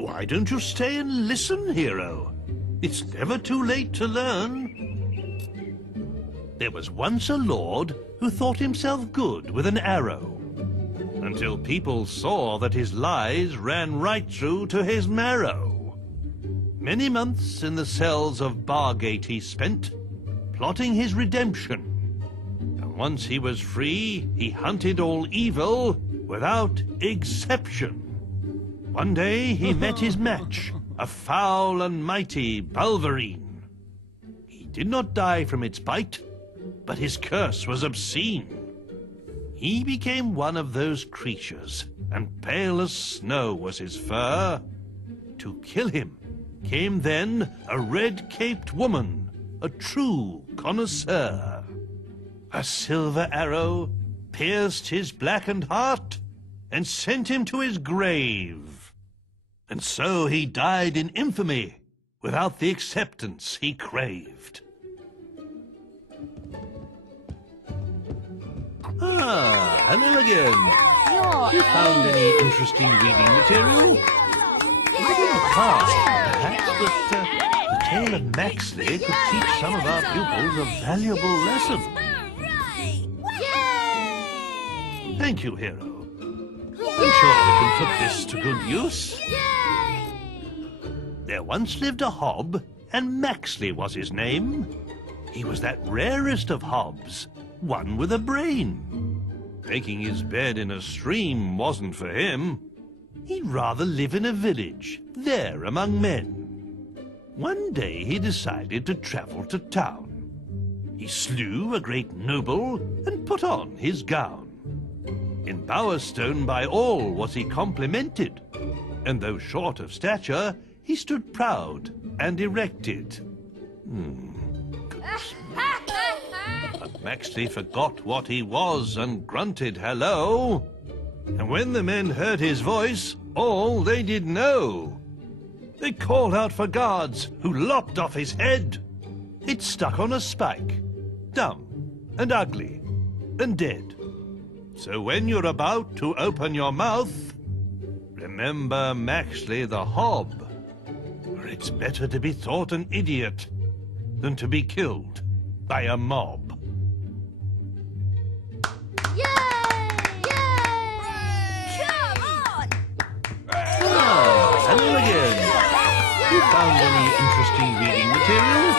Why don't you stay and listen, hero? It's never too late to learn. There was once a lord who thought himself good with an arrow, until people saw that his lies ran right through to his marrow. Many months in the cells of Bargate he spent, plotting his redemption. And once he was free, he hunted all evil without exception. One day he met his match, a foul and mighty Bulverine. He did not die from its bite, but his curse was obscene. He became one of those creatures, and pale as snow was his fur. To kill him came then a red-caped woman, a true connoisseur. A silver arrow pierced his blackened heart and sent him to his grave. And so he died in infamy, without the acceptance he craved. Ah, hello again. You found any interesting reading material? Not in the past, perhaps, but the tale of Maxley could teach some of our pupils a valuable lesson. Thank you, hero. I'm sure we can put this to good use. There once lived a hob, and Maxley was his name. He was that rarest of hobs, one with a brain. Making his bed in a stream wasn't for him. He'd rather live in a village, there among men. One day he decided to travel to town. He slew a great noble and put on his gown. In Bowerstone by all was he complimented, and though short of stature, he stood proud and erected. But Maxley forgot what he was and grunted hello. And when the men heard his voice, all they did know. They called out for guards, who lopped off his head. It stuck on a spike, dumb and ugly and dead. So when you're about to open your mouth, remember Maxley the hob. For it's better to be thought an idiot than to be killed by a mob. Yay! Yay! Come on! Ah, hello again. You found any interesting reading material?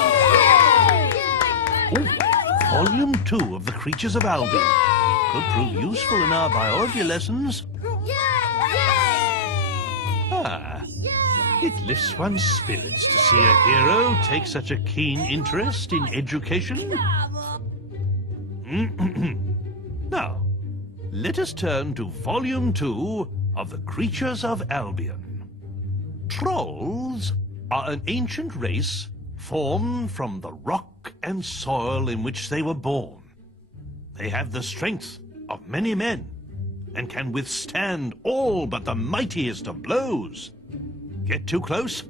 Oh, Volume 2 of The Creatures of Albion. Could prove useful in our biology lessons. Ah, it lifts one's spirits to see a hero take such a keen interest in education. Now, let us turn to Volume 2 of The Creatures of Albion. Trolls are an ancient race formed from the rock and soil in which they were born. They have the strength of many men and can withstand all but the mightiest of blows. Get too close,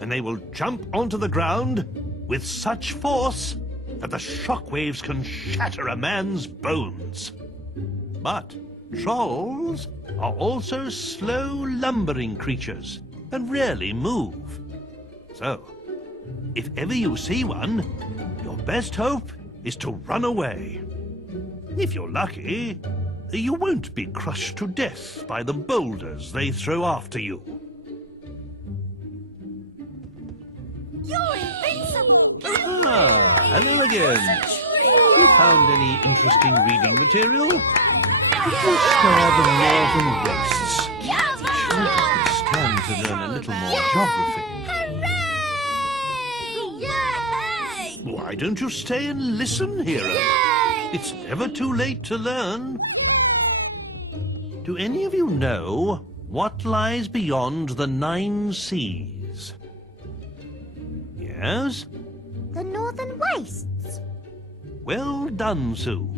and they will jump onto the ground with such force that the shockwaves can shatter a man's bones. But trolls are also slow, lumbering creatures and rarely move. So, if ever you see one, your best hope is to run away. If you're lucky, you won't be crushed to death by the boulders they throw after you. You're invincible! Ah, hello again. You found any interesting reading material? Did you spare the northern wastes? Surely you could stand to learn a little more geography. Hooray! Yay! Why don't you stay and listen, hero? It's never too late to learn. Do any of you know what lies beyond the 9 seas? Yes? The Northern Wastes. Well done, Sue.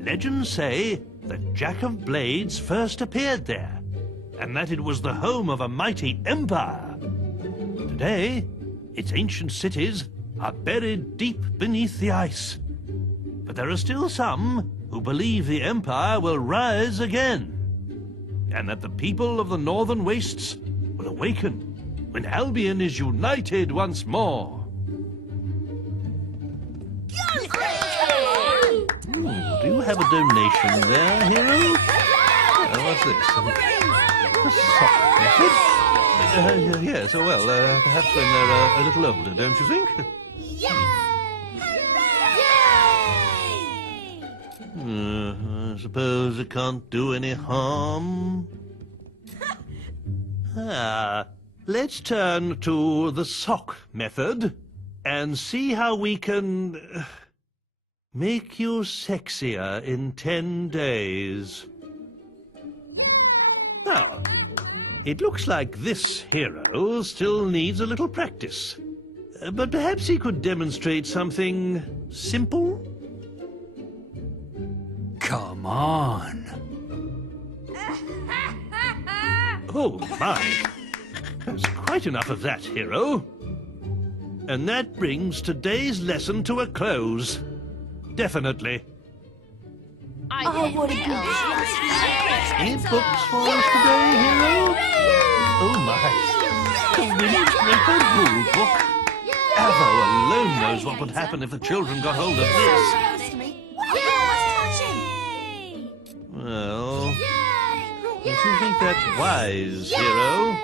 Legends say that Jack of Blades first appeared there, and that it was the home of a mighty empire. Today, its ancient cities are buried deep beneath the ice. But there are still some who believe the empire will rise again, and that the people of the Northern Wastes will awaken when Albion is united once more. Do you have a donation there, hero? What's this? A sock method? Yes, well, perhaps when they're a little older, don't you think? I suppose it can't do any harm. Let's turn to the sock method and see how we can make you sexier in 10 days. Now, it looks like this hero still needs a little practice. But perhaps he could demonstrate something simple? Come on. Oh, my. There's quite enough of that, hero. And that brings today's lesson to a close. Definitely. Oh, what a good Any books for us today, hero? Oh, my. The Windbreaker rule book. Avo alone knows what would happen if the children got hold of this. Well, don't you think that's wise, hero?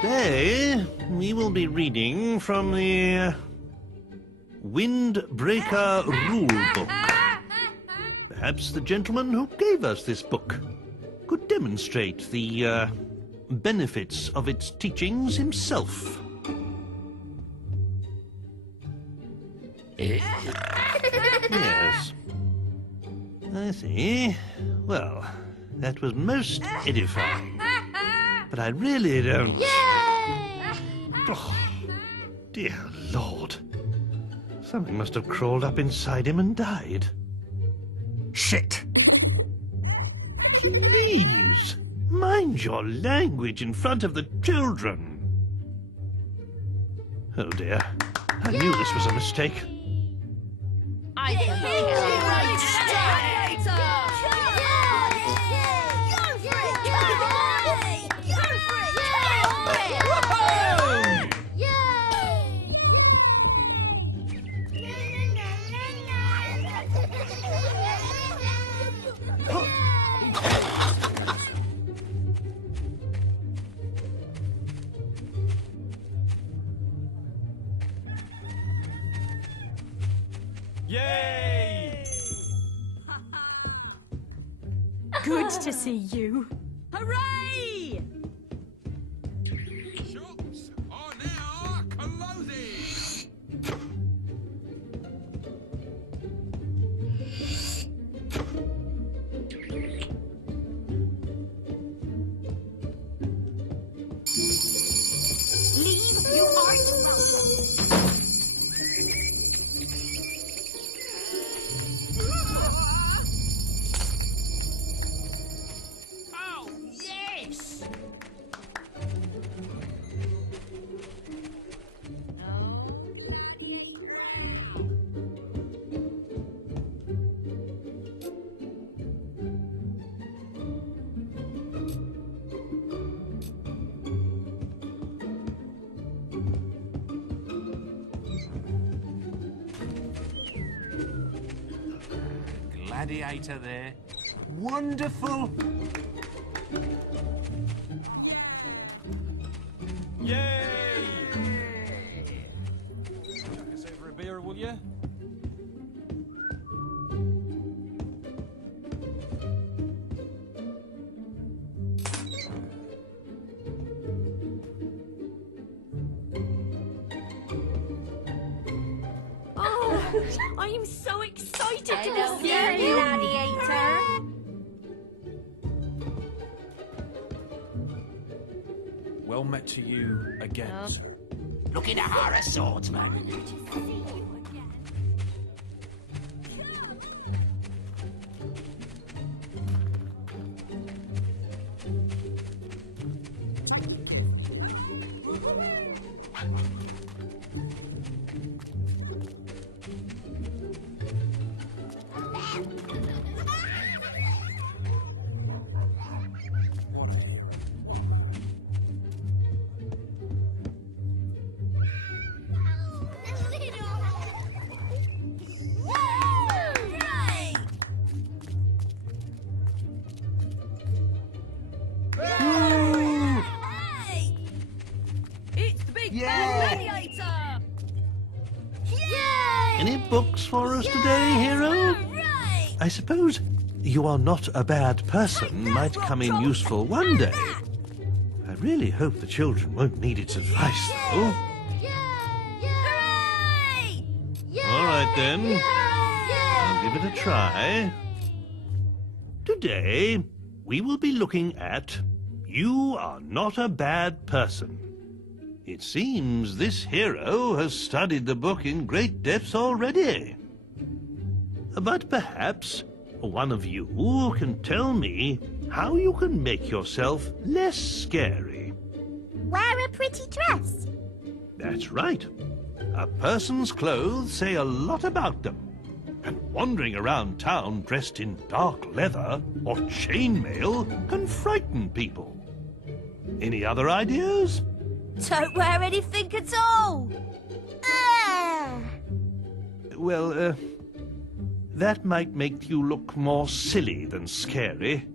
Today, we will be reading from the Windbreaker rule book. Perhaps the gentleman who gave us this book could demonstrate the benefits of its teachings himself. Yes. I see. Well, that was most edifying. But I really don't... Oh, dear Lord. Something must have crawled up inside him and died. Shit. Please, mind your language in front of the children. Oh dear, I knew this was a mistake. Yay! Good to see you. Hooray! Shops are now closing. Leave, you aren't welcome. Oh, yes! Gladiator there. Wonderful. Yay! Chuck us over a beer, will you? Oh, I'm so excited to Hello be there, seeing you. gladiator. Well met to you again, sir. Looking to hire a swordsman. What a hero. books for us today, hero? I suppose you are not a bad person might come in useful one day. I really hope the children won't need its advice, though. All right, then. I'll give it a try. Today, we will be looking at You Are Not a Bad Person. It seems this hero has studied the book in great depths already. But perhaps one of you can tell me how you can make yourself less scary. Wear a pretty dress. That's right. A person's clothes say a lot about them. And wandering around town dressed in dark leather or chainmail can frighten people. Any other ideas? Don't wear anything at all. Well, that might make you look more silly than scary.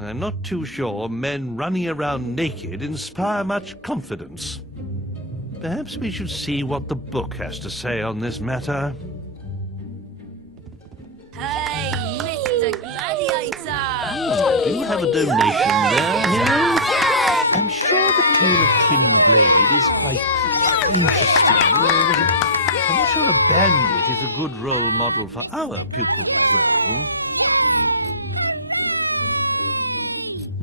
I'm not too sure men running around naked inspire much confidence. Perhaps we should see what the book has to say on this matter. Hey, Mr. Gladiator! Do you have a donation there, hero? I'm sure the tale of Twin Blade is quite interesting. I'm not sure a bandit is a good role model for our pupils, though.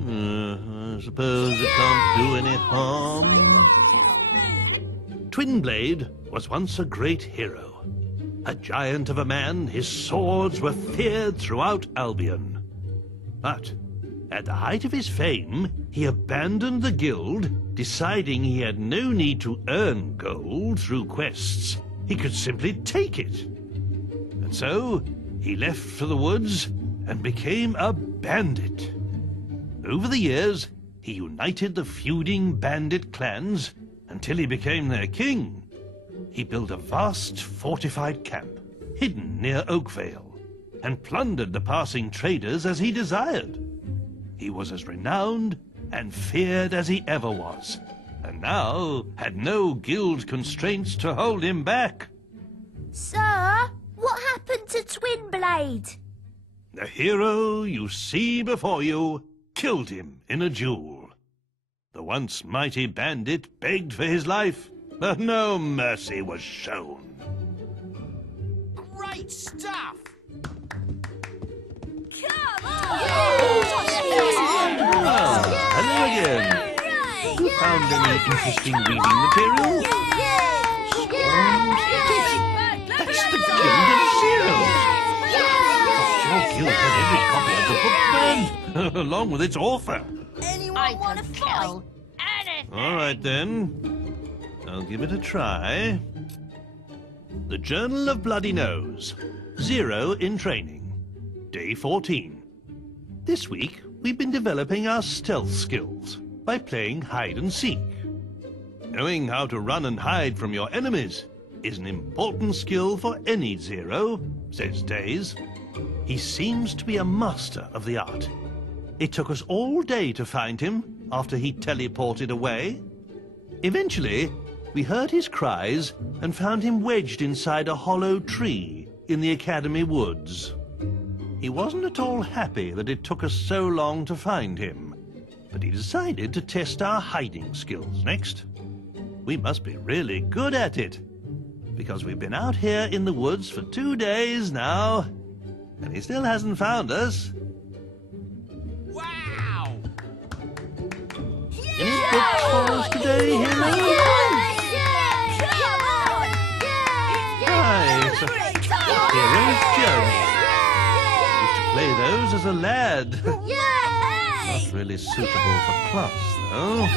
I suppose it can't do any harm. Twin Blade was once a great hero. A giant of a man, his swords were feared throughout Albion. But at the height of his fame, he abandoned the guild, deciding he had no need to earn gold through quests. He could simply take it. And so, he left for the woods and became a bandit. Over the years, he united the feuding bandit clans until he became their king. He built a vast fortified camp, hidden near Oakvale, and plundered the passing traders as he desired. He was as renowned and feared as he ever was, and now had no guild constraints to hold him back. Sir, what happened to Twin Blade? The hero you see before you killed him in a duel. The once mighty bandit begged for his life, but no mercy was shown. Great stuff! Come on! Ah, hello again. You found any interesting reading material? That's the Guild of Zeros. Your guild had every copy of the book burned, along with its author. I could kill anything. All right, then. I'll give it a try. The Journal of Bloody Nose. Zero in training. Day 14. This week, we've been developing our stealth skills by playing hide and seek. Knowing how to run and hide from your enemies is an important skill for any Zero, says Days. He seems to be a master of the art. It took us all day to find him after he teleported away. Eventually, we heard his cries and found him wedged inside a hollow tree in the Academy woods. He wasn't at all happy that it took us so long to find him, but he decided to test our hiding skills next. We must be really good at it, because we've been out here in the woods for 2 days now, and he still hasn't found us. Wow! Any books for us today, hero? Hi, it's a hero's journey. Used to play those as a lad. Not really suitable for class, though.